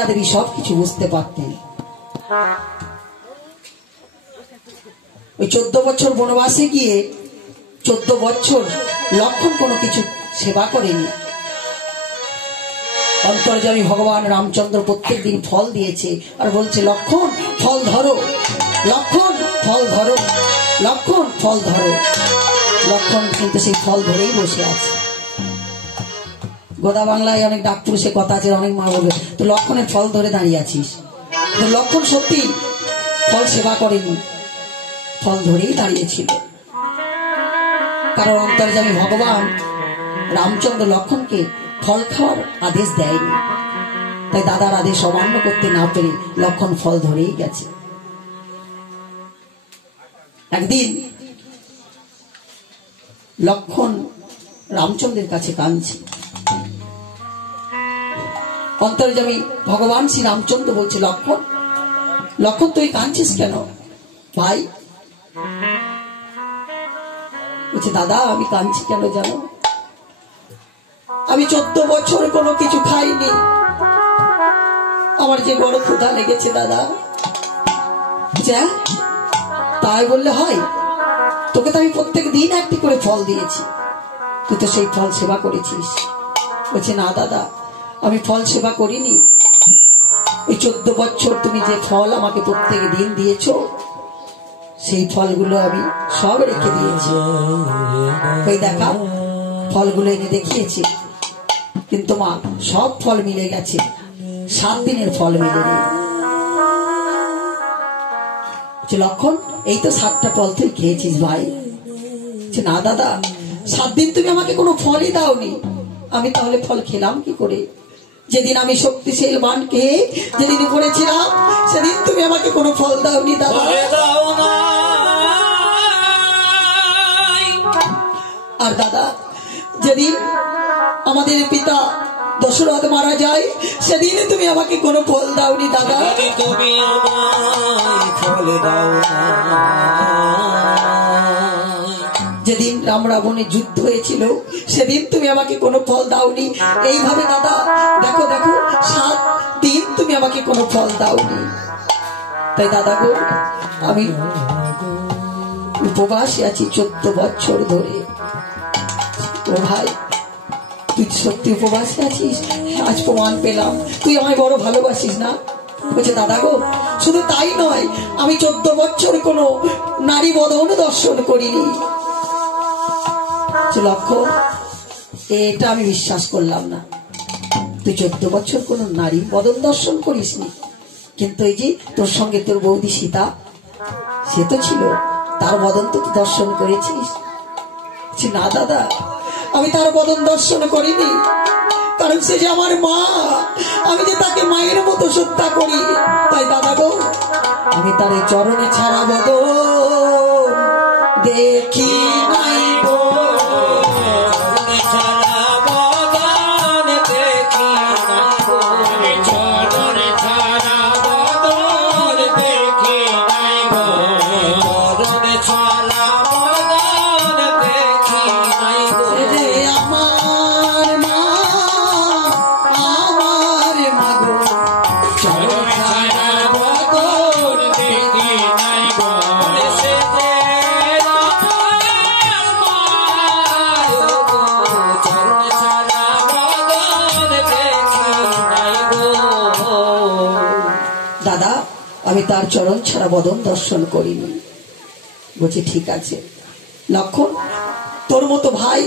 দেবী সবকিছু বুঝতে পারতেন। ওই 14 বছর বনবাসে গিয়ে 14 বছর লক্ষণ কোনো কিছু সেবা করেনি। অন্তর্যামী ভগবান রামচন্দ্র প্রত্যেক দিন ফল দিয়েছে আর বলছে, লক্ষণ ফল ধরো, লক্ষণ ফল ধরো, লক্ষণ ফল ধরো। লক্ষণ কিন্তু সেই ফল ধরেই বসে আছে। গোদা বাংলায় অনেক ডাক পুরুষে কথা আছে, অনেক মা বলবে, তো লক্ষণের ফল ধরে দাঁড়িয়ে আছিস। তো লক্ষণ সত্যি ফল সেবা করেনি, ফল ধরেই দাঁড়িয়েছিল। কারণ অন্তর্যামী ভগবান রামচন্দ্র লক্ষণকে ফল খাওয়ার আদেশ দেয়নি, তাই দাদার আদেশ অমান্য করতে না পেরে লক্ষণ ফল ধরেই গেছে। একদিন লক্ষণ রামচন্দ্রের কাছে কাঁদছে। অন্তর্যামী ভগবান শ্রী রামচন্দ্র বলছে, লক্ষণ লক্ষণ তুই কাঁদছিস কেন ভাই? বলছে, দাদা আমি কাঁদছি কেন জানো? আমি 14 বছর কোনো কিছু খাইনি, আমার যে বড় ক্ষুধা লেগেছে দাদা। যা তাই বললে হয়? তোকে তো আমি প্রত্যেক দিন একটি করে ফল দিয়েছি, তুই তো সেই ফল সেবা করেছিস। বলছে, না দাদা আমি ফল সেবা করিনি, এই 14 বছর তুমি যে ফল আমাকে প্রত্যেক দিন দিয়েছো সেই ফলগুলো আমি সব রেখে দিয়েছি। ওই দেখা ফলগুলো এনে দেখিয়েছি, কিন্তু মা সব ফল মিলে গেছে, 7 দিনের ফল মিলেনি। লক্ষণ এই তো 7টা ফল তুই খেয়েছিস ভাই। না দাদা 7 দিন তুমি আমাকে কোনো ফলই দাওনি, আমি তাহলে ফল খেলাম কি করে? যেদিন আমি শক্তিশীল বানকে যেদিন পড়েছিলাম সেদিন তুমি আমাকে কোনো ফল দাওনি দাদা। আর দাদা যেদিন আমাদের পিতা দশরথ মারা যায় সেদিন তুমি আমাকে কোনো ফল দাওনি দাদা। তুমি ফল দাও না। যেদিন রাম রাবণের যুদ্ধ হয়েছিল সেদিন তুমি আমাকে কোনো ফল দাওনি। এইভাবে দাদা দেখো দেখো 7 দিন তুমি আমাকে কোনো ফল দাওনি। তাই দাদা গো আমি উপবাসে আছি 14 বছর ধরে। ও ভাই তুই সত্যি উপবাসে আছিস? আজ প্রমাণ পেলাম তুই আমায় বড় ভালোবাসিস না। বলছে, দাদা গো শুধু তাই নয়, আমি 14 বছর কোনো নারী বদন দর্শন করিনি। লক্ষণ এটা আমি বিশ্বাস করলাম না, তুই 14 বছর কোন নারী বদন দর্শন করিসনি, কিন্তু এই যে তোর সঙ্গে তোর বৌদি সীতা সে তো ছিল, তার বদন তো দর্শন করেছিস। না দাদা আমি তার বদন দর্শন করিনি, কারণ সে যে আমার মা, আমি যে তাকে মায়ের মতো শ্রদ্ধা করি। তাই দাদা গো আমি তার চরণে ছাড়া বদন দেখি নাই গো। দাদা আমি তার চরণ ছাড়া বদন দর্শন করিনি। বলছি ঠিক আছে লক্ষণ, তোর মতো ভাই